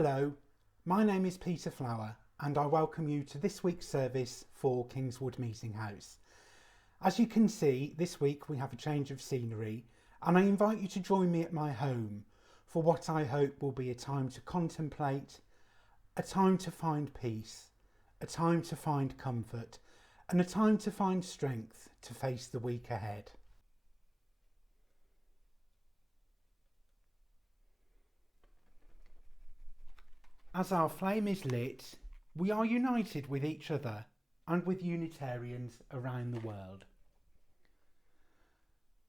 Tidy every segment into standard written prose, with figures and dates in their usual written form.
Hello, my name is Peter Flower and I welcome you to this week's service for Kingswood Meeting House. As you can see, this week we have a change of scenery and I invite you to join me at my home for what I hope will be a time to contemplate, a time to find peace, a time to find comfort and a time to find strength to face the week ahead. As our flame is lit, we are united with each other and with Unitarians around the world.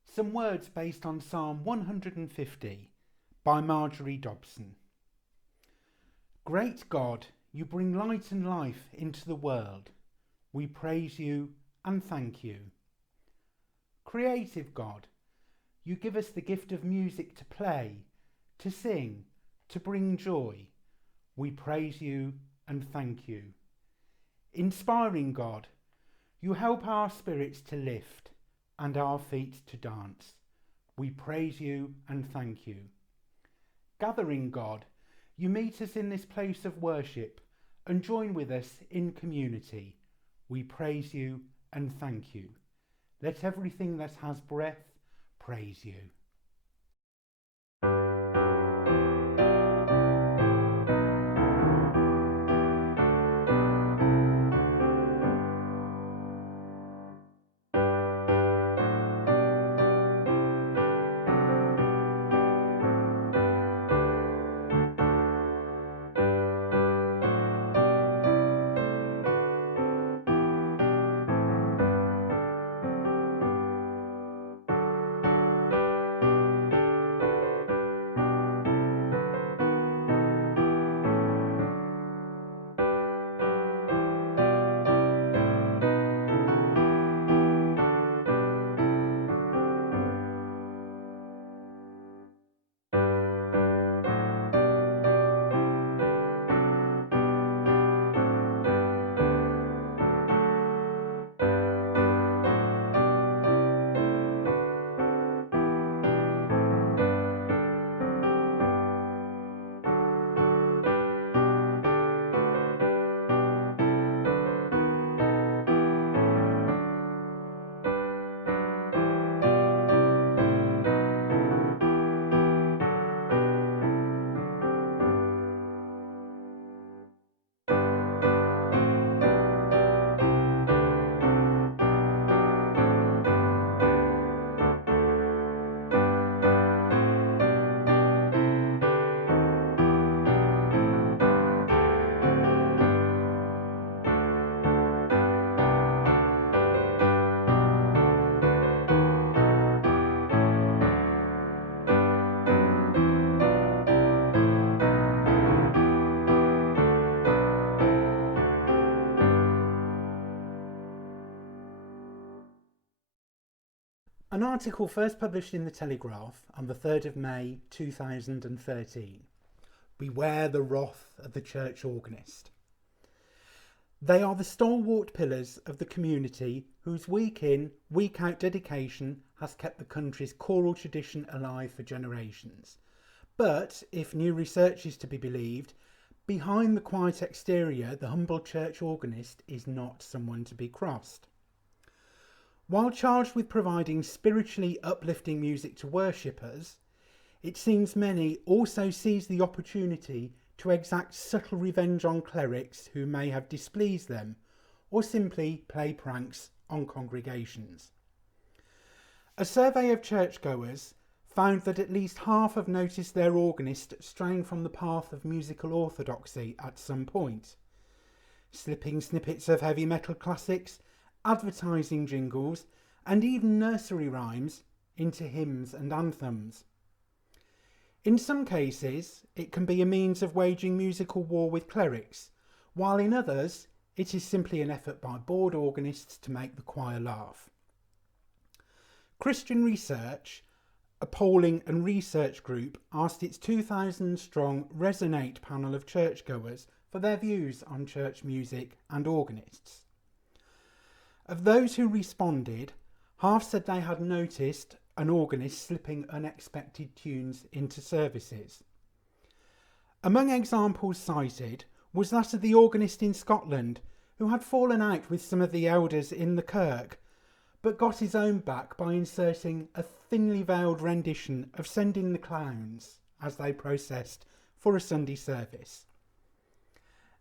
Some words based on Psalm 150 by Marjorie Dobson. Great God, you bring light and life into the world. We praise you and thank you. Creative God, you give us the gift of music to play, to sing, to bring joy. We praise you and thank you. Inspiring God, you help our spirits to lift and our feet to dance. We praise you and thank you. Gathering God, you meet us in this place of worship and join with us in community. We praise you and thank you. Let everything that has breath praise you. An article first published in the Telegraph on the 3rd of May 2013. Beware the wrath of the church organist. They are the stalwart pillars of the community whose week in, week out dedication has kept the country's choral tradition alive for generations. But, if new research is to be believed, behind the quiet exterior, the humble church organist is not someone to be crossed. While charged with providing spiritually uplifting music to worshippers, it seems many also seize the opportunity to exact subtle revenge on clerics who may have displeased them, or simply play pranks on congregations. A survey of churchgoers found that at least half have noticed their organist straying from the path of musical orthodoxy at some point, slipping snippets of heavy metal classics, advertising jingles and even nursery rhymes into hymns and anthems. In some cases, it can be a means of waging musical war with clerics, while in others, it is simply an effort by bored organists to make the choir laugh. Christian Research, a polling and research group, asked its 2,000-strong Resonate panel of churchgoers for their views on church music and organists. Of those who responded, half said they had noticed an organist slipping unexpected tunes into services. Among examples cited was that of the organist in Scotland who had fallen out with some of the elders in the kirk, but got his own back by inserting a thinly veiled rendition of Sending the Clowns as they processed for a Sunday service.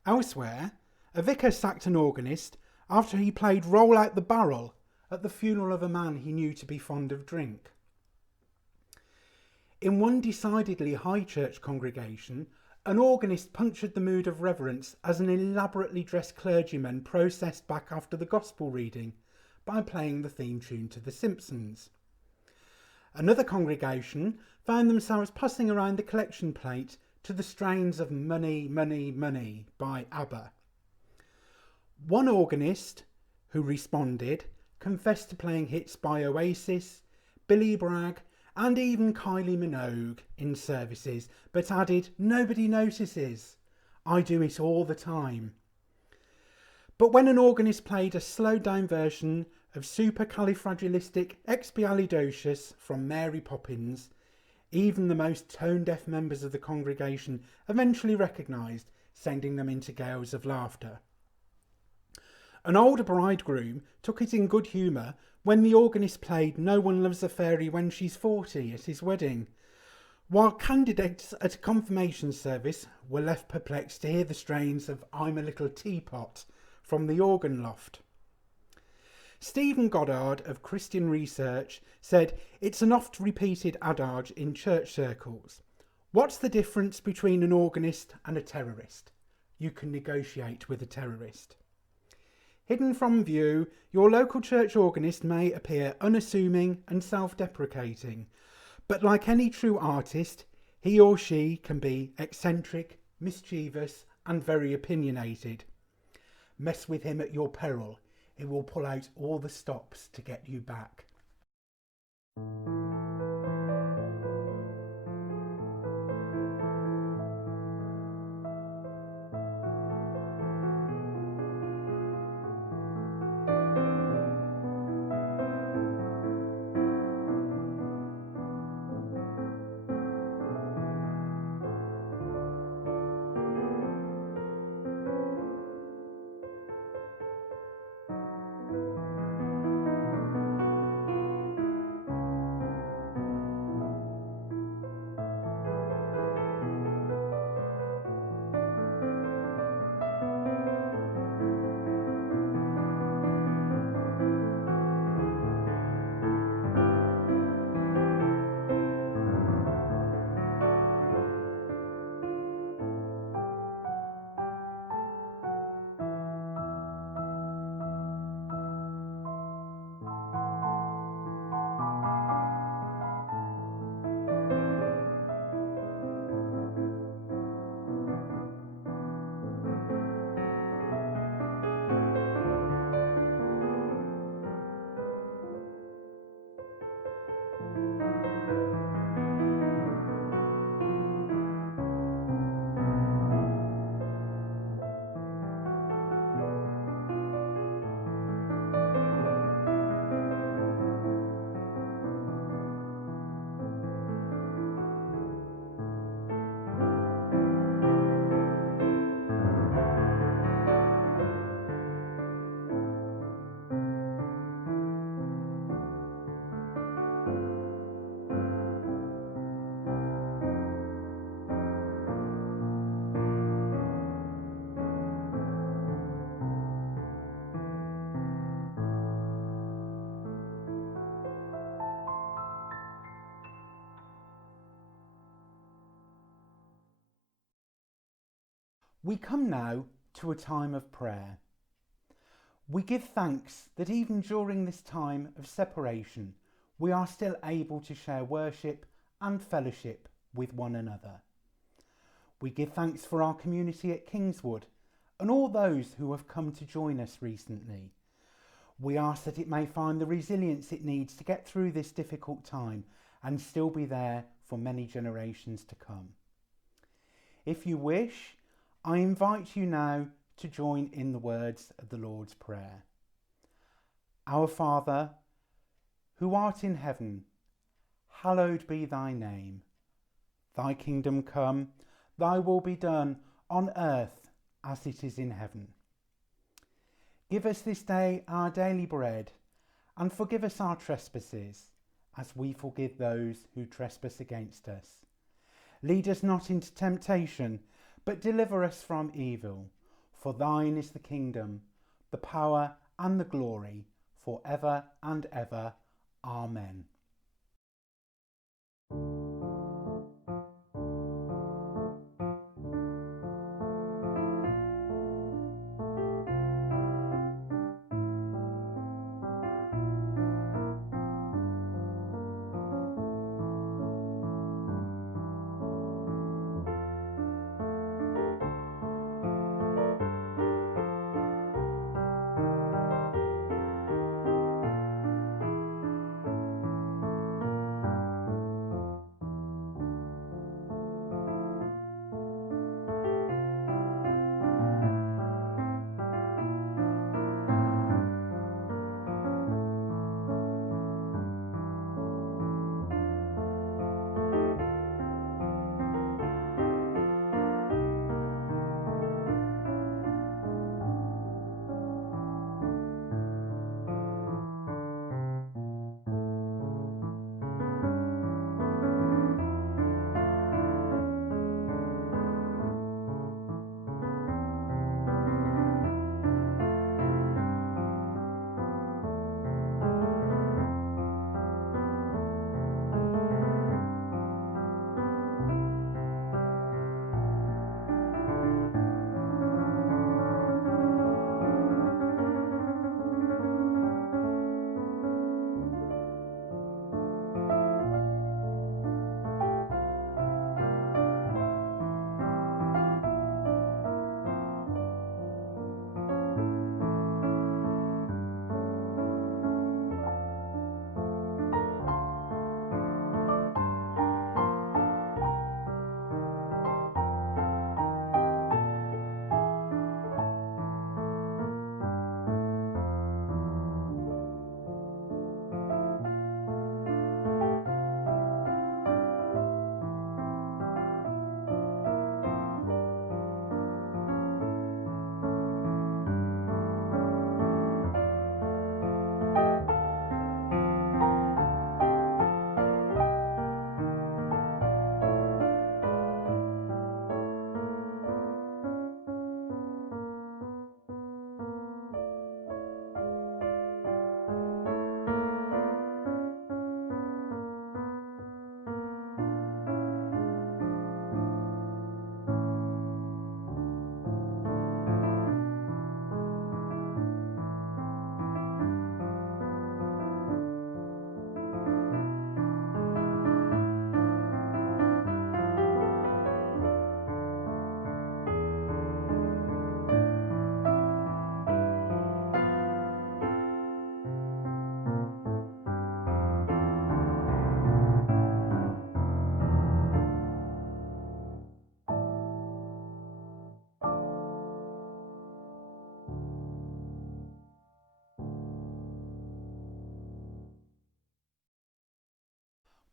Elsewhere, a vicar sacked an organist after he played Roll Out the Barrel at the funeral of a man he knew to be fond of drink. In one decidedly high church congregation, an organist punctured the mood of reverence as an elaborately dressed clergyman processed back after the gospel reading by playing the theme tune to The Simpsons. Another congregation found themselves passing around the collection plate to the strains of Money, Money, Money by ABBA. One organist who responded confessed to playing hits by Oasis, Billy Bragg and even Kylie Minogue in services, but added, "Nobody notices. I do it all the time." But when an organist played a slowed down version of Supercalifragilisticexpialidocious from Mary Poppins, even the most tone-deaf members of the congregation eventually recognised, sending them into gales of laughter. An older bridegroom took it in good humour when the organist played No One Loves a Fairy When She's 40 at his wedding, while candidates at a confirmation service were left perplexed to hear the strains of I'm a Little Teapot from the organ loft. Stephen Goddard of Christian Research said it's an oft repeated adage in church circles. What's the difference between an organist and a terrorist? You can negotiate with a terrorist. Hidden from view, your local church organist may appear unassuming and self-deprecating, but like any true artist, he or she can be eccentric, mischievous and very opinionated. Mess with him at your peril. It will pull out all the stops to get you back. We come now to a time of prayer. We give thanks that even during this time of separation, we are still able to share worship and fellowship with one another. We give thanks for our community at Kingswood and all those who have come to join us recently. We ask that it may find the resilience it needs to get through this difficult time and still be there for many generations to come. If you wish, I invite you now to join in the words of the Lord's Prayer. Our Father, who art in heaven, hallowed be thy name. Thy kingdom come, Thy will be done on earth as it is in heaven. Give us this day our daily bread, and forgive us our trespasses, as we forgive those who trespass against us. Lead us not into temptation, but deliver us from evil. For thine is the kingdom, the power, and the glory, for ever and ever. Amen.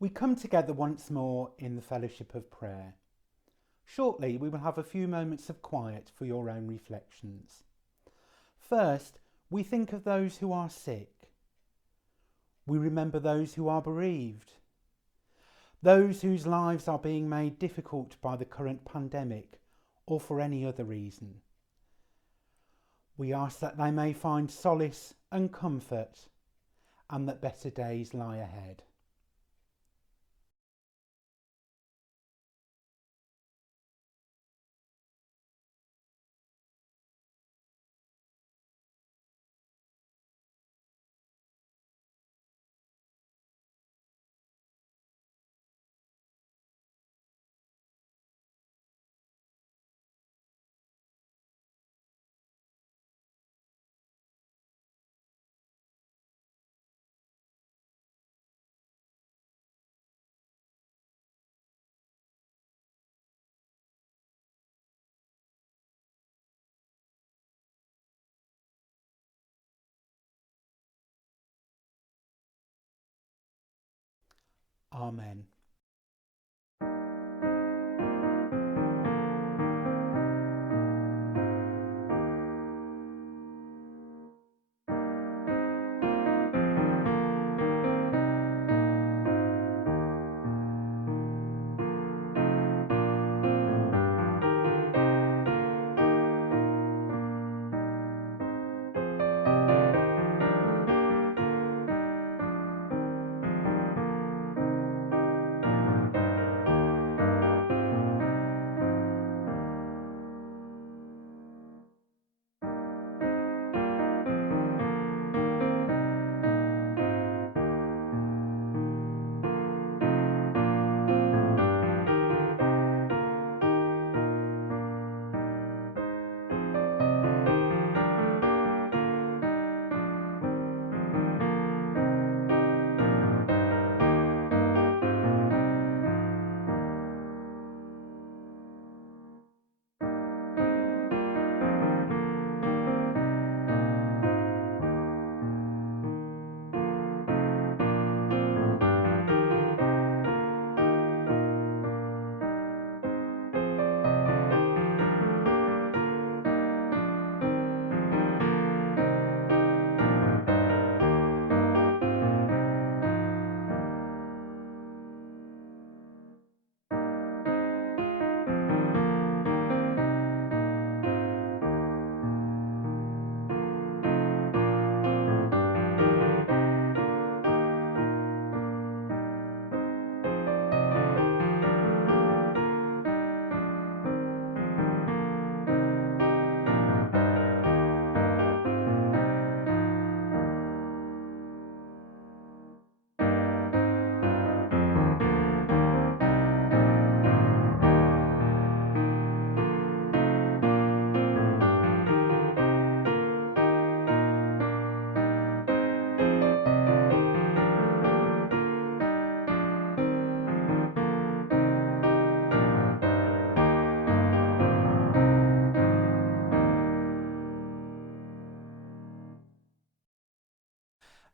We come together once more in the fellowship of prayer. Shortly we will have a few moments of quiet for your own reflections. First, we think of those who are sick. We remember those who are bereaved, those whose lives are being made difficult by the current pandemic or for any other reason. We ask that they may find solace and comfort and that better days lie ahead. Amen.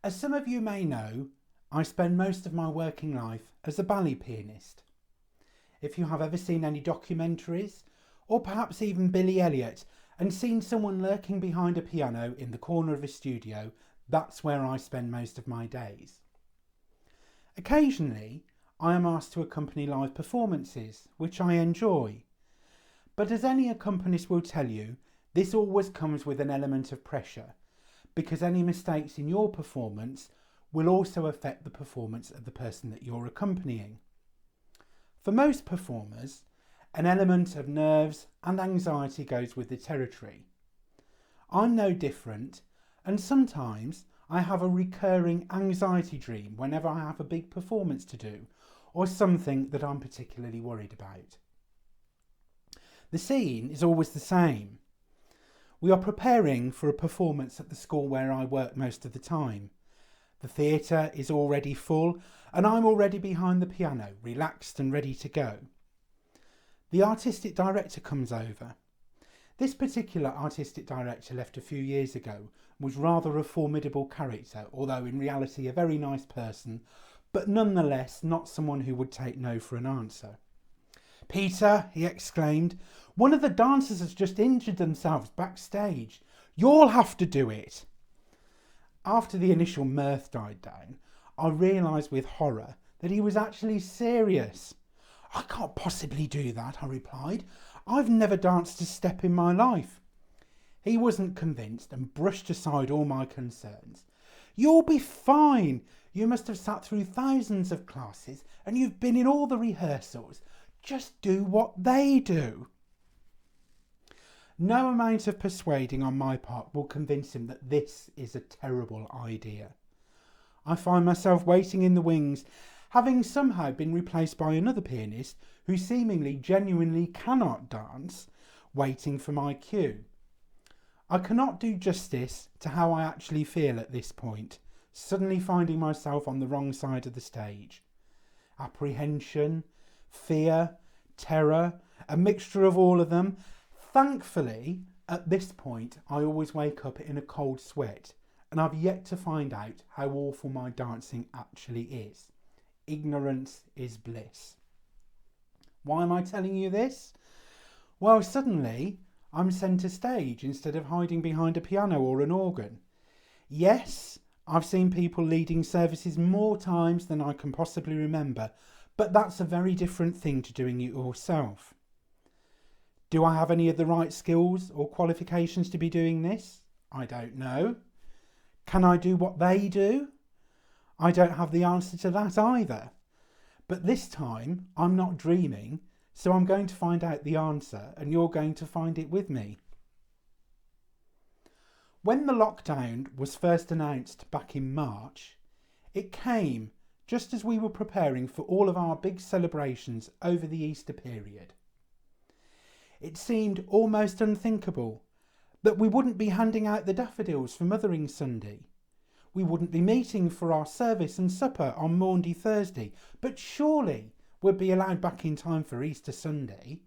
As some of you may know, I spend most of my working life as a ballet pianist. If you have ever seen any documentaries, or perhaps even Billy Elliot, and seen someone lurking behind a piano in the corner of a studio, that's where I spend most of my days. Occasionally, I am asked to accompany live performances, which I enjoy. But as any accompanist will tell you, this always comes with an element of pressure, because any mistakes in your performance will also affect the performance of the person that you're accompanying. For most performers, an element of nerves and anxiety goes with the territory. I'm no different, and sometimes I have a recurring anxiety dream whenever I have a big performance to do, or something that I'm particularly worried about. The scene is always the same. We are preparing for a performance at the school where I work most of the time. The theatre is already full, and I'm already behind the piano, relaxed and ready to go. The artistic director comes over. This particular artistic director left a few years ago and was rather a formidable character, although in reality a very nice person, but nonetheless not someone who would take no for an answer. "Peter," he exclaimed, "one of the dancers has just injured themselves backstage. You'll have to do it." After the initial mirth died down, I realised with horror that he was actually serious. "I can't possibly do that," I replied. "I've never danced a step in my life." He wasn't convinced and brushed aside all my concerns. "You'll be fine. You must have sat through thousands of classes and you've been in all the rehearsals. Just do what they do." No amount of persuading on my part will convince him that this is a terrible idea. I find myself waiting in the wings, having somehow been replaced by another pianist who seemingly genuinely cannot dance, waiting for my cue. I cannot do justice to how I actually feel at this point, suddenly finding myself on the wrong side of the stage. Apprehension, fear, terror, a mixture of all of them. Thankfully, at this point, I always wake up in a cold sweat, and I've yet to find out how awful my dancing actually is. Ignorance is bliss. Why am I telling you this? Well, suddenly I'm centre stage instead of hiding behind a piano or an organ. Yes, I've seen people leading services more times than I can possibly remember, but that's a very different thing to doing it yourself. Do I have any of the right skills or qualifications to be doing this? I don't know. Can I do what they do? I don't have the answer to that either. But this time I'm not dreaming, so I'm going to find out the answer and you're going to find it with me. When the lockdown was first announced back in March, it came just as we were preparing for all of our big celebrations over the Easter period. It seemed almost unthinkable that we wouldn't be handing out the daffodils for Mothering Sunday. We wouldn't be meeting for our service and supper on Maundy Thursday, but surely we'd be allowed back in time for Easter Sunday.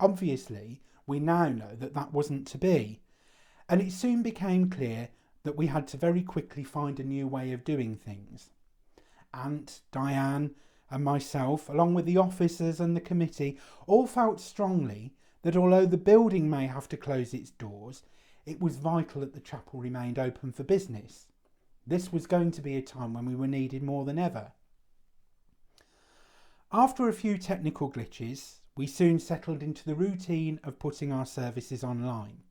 Obviously, we now know that that wasn't to be, and it soon became clear that we had to very quickly find a new way of doing things. Aunt, Diane and myself, along with the officers and the committee, all felt strongly that although the building may have to close its doors, it was vital that the chapel remained open for business. This was going to be a time when we were needed more than ever. After a few technical glitches, we soon settled into the routine of putting our services online.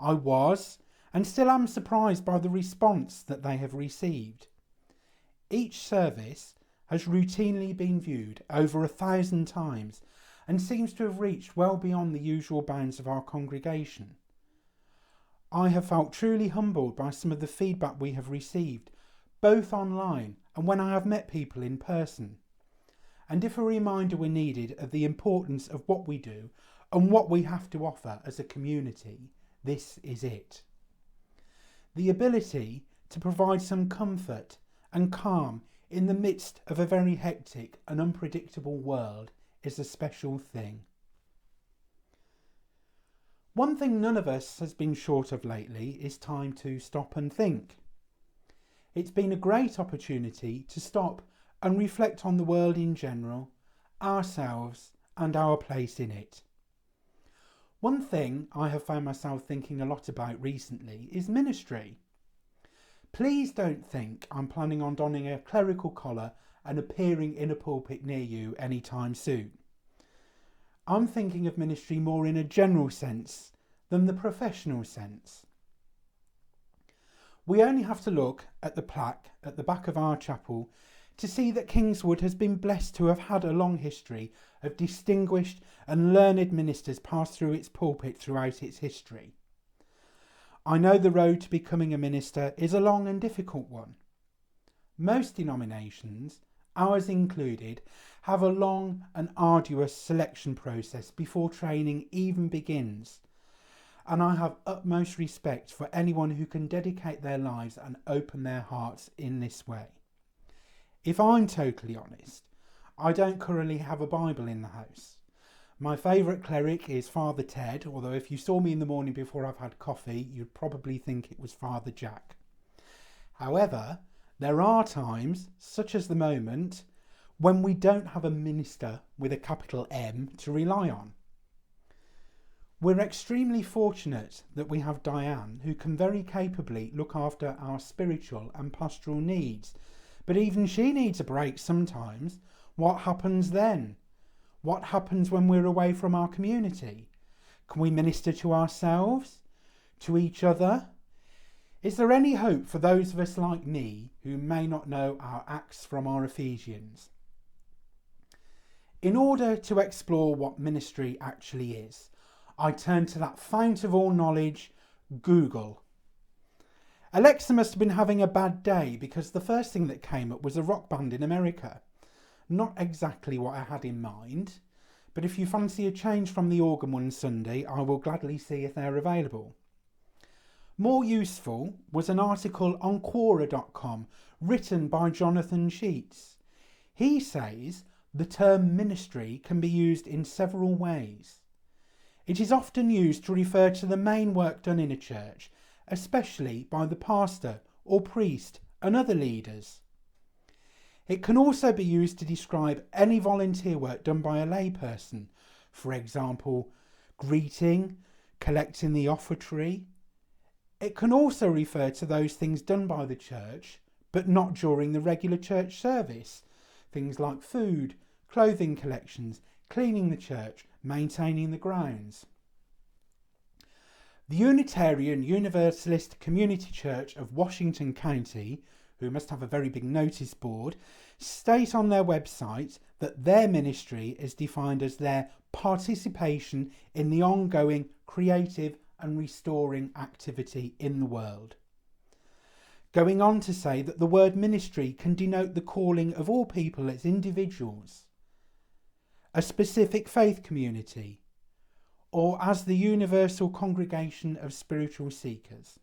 I was, and still am, surprised by the response that they have received. Each service has routinely been viewed over 1,000 times and seems to have reached well beyond the usual bounds of our congregation. I have felt truly humbled by some of the feedback we have received, both online and when I have met people in person. And if a reminder were needed of the importance of what we do and what we have to offer as a community, this is it. The ability to provide some comfort and calm in the midst of a very hectic and unpredictable world is a special thing. One thing none of us has been short of lately is time to stop and think. It's been a great opportunity to stop and reflect on the world in general, ourselves and our place in it. One thing I have found myself thinking a lot about recently is ministry. Please don't think I'm planning on donning a clerical collar and appearing in a pulpit near you anytime soon. I'm thinking of ministry more in a general sense than the professional sense. We only have to look at the plaque at the back of our chapel to see that Kingswood has been blessed to have had a long history of distinguished and learned ministers pass through its pulpit throughout its history. I know the road to becoming a minister is a long and difficult one. Most denominations, ours included, have a long and arduous selection process before training even begins, and I have utmost respect for anyone who can dedicate their lives and open their hearts in this way. If I'm totally honest, I don't currently have a Bible in the house. My favourite cleric is Father Ted, although if you saw me in the morning before I've had coffee, you'd probably think it was Father Jack. However, there are times, such as the moment, when we don't have a minister with a capital M to rely on. We're extremely fortunate that we have Diane, who can very capably look after our spiritual and pastoral needs. But even she needs a break sometimes. What happens then? What happens when we're away from our community? Can we minister to ourselves? To each other? Is there any hope for those of us like me who may not know our Acts from our Ephesians? In order to explore what ministry actually is, I turn to that fount of all knowledge, Google. Alexa must have been having a bad day because the first thing that came up was a rock band in America. Not exactly what I had in mind, but if you fancy a change from the organ one Sunday, I will gladly see if they're available. More useful was an article on Quora.com written by Jonathan Sheets. He says the term ministry can be used in several ways. It is often used to refer to the main work done in a church, especially by the pastor or priest and other leaders. It can also be used to describe any volunteer work done by a layperson, for example, greeting, collecting the offertory. It can also refer to those things done by the church, but not during the regular church service, things like food, clothing collections, cleaning the church, maintaining the grounds. The Unitarian Universalist Community Church of Washington County, who must have a very big notice board, state on their website that their ministry is defined as their participation in the ongoing creative and restoring activity in the world. Going on to say that the word ministry can denote the calling of all people as individuals, a specific faith community, or as the universal congregation of spiritual seekers.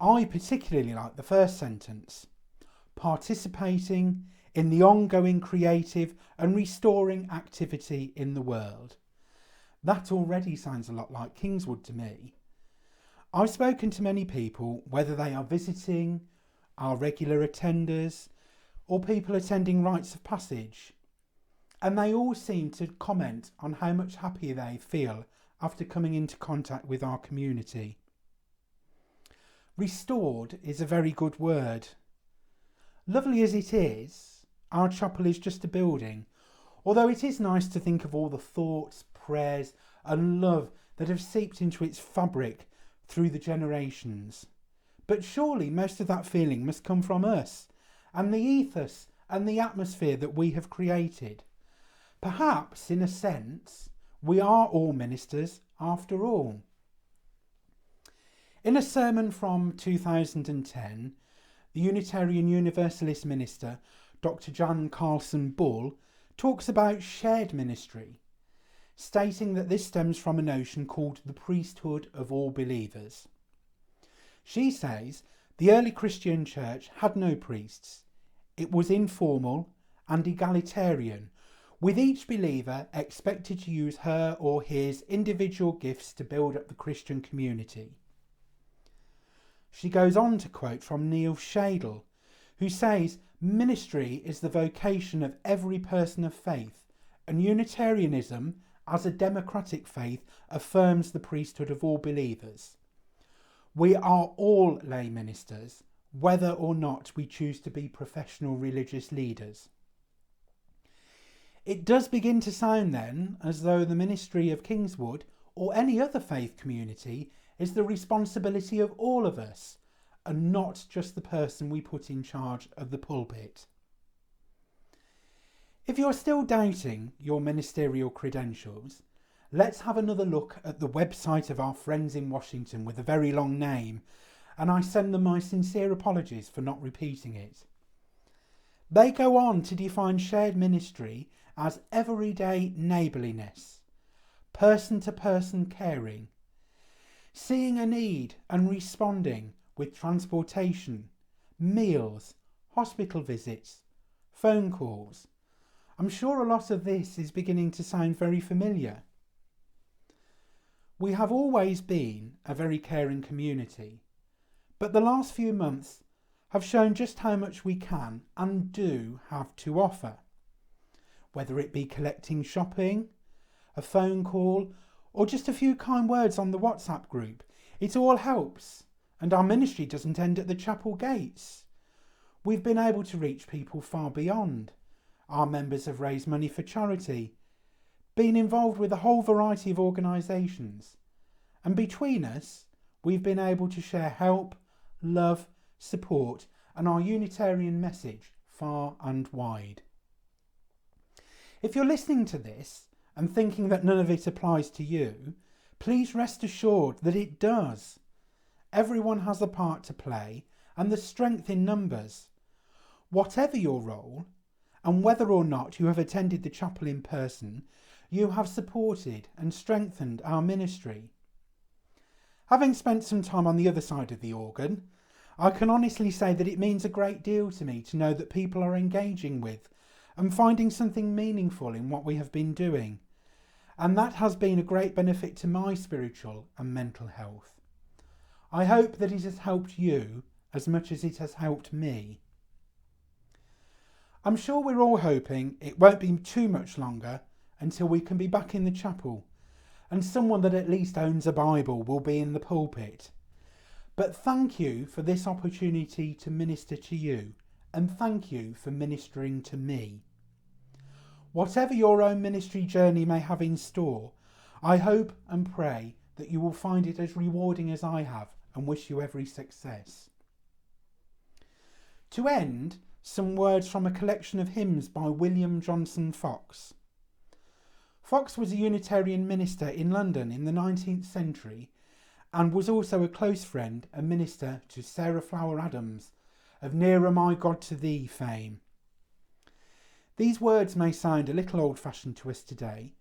I particularly like the first sentence, participating in the ongoing creative and restoring activity in the world. That already sounds a lot like Kingswood to me. I've spoken to many people, whether they are visiting, our regular attenders, or people attending rites of passage, and they all seem to comment on how much happier they feel after coming into contact with our community. Restored is a very good word. Lovely as it is, our chapel is just a building, although it is nice to think of all the thoughts, prayers and love that have seeped into its fabric through the generations. But surely most of that feeling must come from us and the ethos and the atmosphere that we have created. Perhaps, in a sense, we are all ministers after all. In a sermon from 2010, the Unitarian Universalist minister, Dr. Jan Carlson Bull, talks about shared ministry, stating that this stems from a notion called the priesthood of all believers. She says the early Christian church had no priests. It was informal and egalitarian, with each believer expected to use her or his individual gifts to build up the Christian community. She goes on to quote from Neil Shadle, who says, "Ministry is the vocation of every person of faith, and Unitarianism, as a democratic faith, affirms the priesthood of all believers. We are all lay ministers, whether or not we choose to be professional religious leaders." It does begin to sound then as though the ministry of Kingswood, or any other faith community, is the responsibility of all of us, and not just the person we put in charge of the pulpit. If you're still doubting your ministerial credentials, let's have another look at the website of our friends in Washington with a very long name, and I send them my sincere apologies for not repeating it. They go on to define shared ministry as everyday neighbourliness, person-to-person caring, seeing a need and responding with transportation, meals, hospital visits, phone calls. I'm sure a lot of this is beginning to sound very familiar. We have always been a very caring community, but the last few months have shown just how much we can and do have to offer. Whether it be collecting shopping, a phone call, or just a few kind words on the WhatsApp group, it all helps, and our ministry doesn't end at the chapel gates. We've been able to reach people far beyond. Our members have raised money for charity, been involved with a whole variety of organisations, and between us, we've been able to share help, love, support, and our Unitarian message far and wide. If you're listening to this and thinking that none of it applies to you, please rest assured that it does. Everyone has a part to play, and there's strength in numbers. Whatever your role, and whether or not you have attended the chapel in person, you have supported and strengthened our ministry. Having spent some time on the other side of the organ, I can honestly say that it means a great deal to me to know that people are engaging with and finding something meaningful in what we have been doing. And that has been a great benefit to my spiritual and mental health. I hope that it has helped you as much as it has helped me. I'm sure we're all hoping it won't be too much longer until we can be back in the chapel, and someone that at least owns a Bible will be in the pulpit. But thank you for this opportunity to minister to you, and thank you for ministering to me. Whatever your own ministry journey may have in store, I hope and pray that you will find it as rewarding as I have, and wish you every success. To end, some words from a collection of hymns by William Johnson Fox. Fox was a Unitarian minister in London in the 19th century and was also a close friend and minister to Sarah Flower Adams of Nearer My God to Thee fame. These words may sound a little old-fashioned to us today,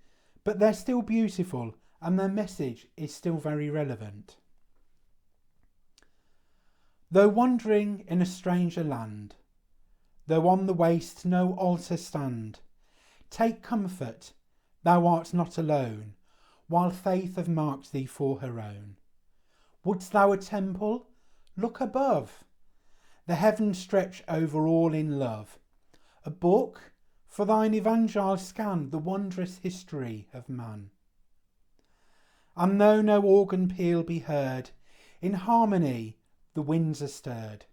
but they're still beautiful and their message is still very relevant. Though wandering in a stranger land, though on the waste no altar stand, take comfort, thou art not alone, while faith have marked thee for her own. Wouldst thou a temple? Look above. The heavens stretch over all in love. A book? For thine evangile scan the wondrous history of man. And though no organ peal be heard, in harmony the winds are stirred,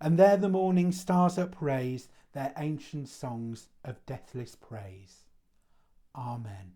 and there the morning stars upraise their ancient songs of deathless praise. Amen.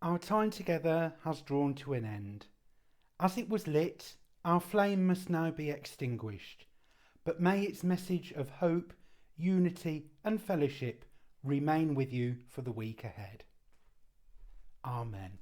Our time together has drawn to an end. As it was lit, our flame must now be extinguished, but may its message of hope, unity and fellowship remain with you for the week ahead. Amen.